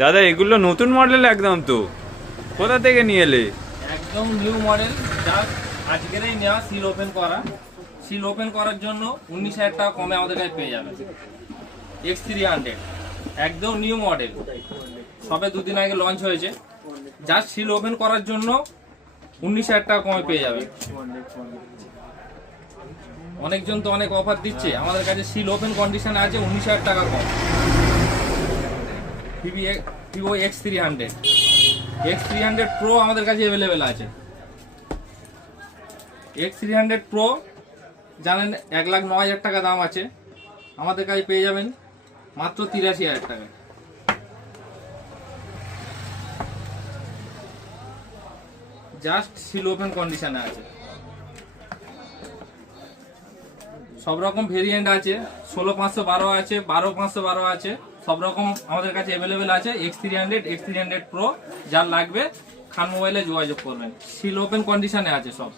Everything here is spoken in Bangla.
দাদা এগুলো নতুন মডেল একদম, তো কোথা থেকে নিয়ে এলে? একদম নিউ মডেল, জাস্ট আজকেরই নেওয়া, সিল ওপেন করা। সিল ওপেন করার জন্য 19,000 টাকা কমে আমাদের কাছে পেয়ে যাবেন। X300 একদম নিউ মডেল, সবে দুদিন আগে লঞ্চ হয়েছে। জাস্ট সিল ওপেন করার জন্য 19,000 টাকা কমে পেয়ে যাবেন। অনেকজন তো অনেক অফার দিচ্ছে, আমাদের কাছে সিল ওপেন কন্ডিশনে আছে 19,000 টাকা কম। ভিভো X300 Pro আমাদের কাছে অ্যাভেলেবেল আছে। X300 Pro জানেন 1,09,000 টাকা দাম আছে, আমাদের কাছে পেয়ে যাবেন মাত্র 83,000 টাকা। জাস্ট সিল ওপেন কন্ডিশনে আছে। সব রকম ভেরিয়েন্ট আছে, 16,512 আছে, 12,512 আছে, সব রকম আমাদের কাছে অ্যাভেলেবেল আছে। X300 Pro যার লাগবে খান মোবাইলে যোগাযোগ করবেন, সিল ওপেন কন্ডিশনে আছে সব।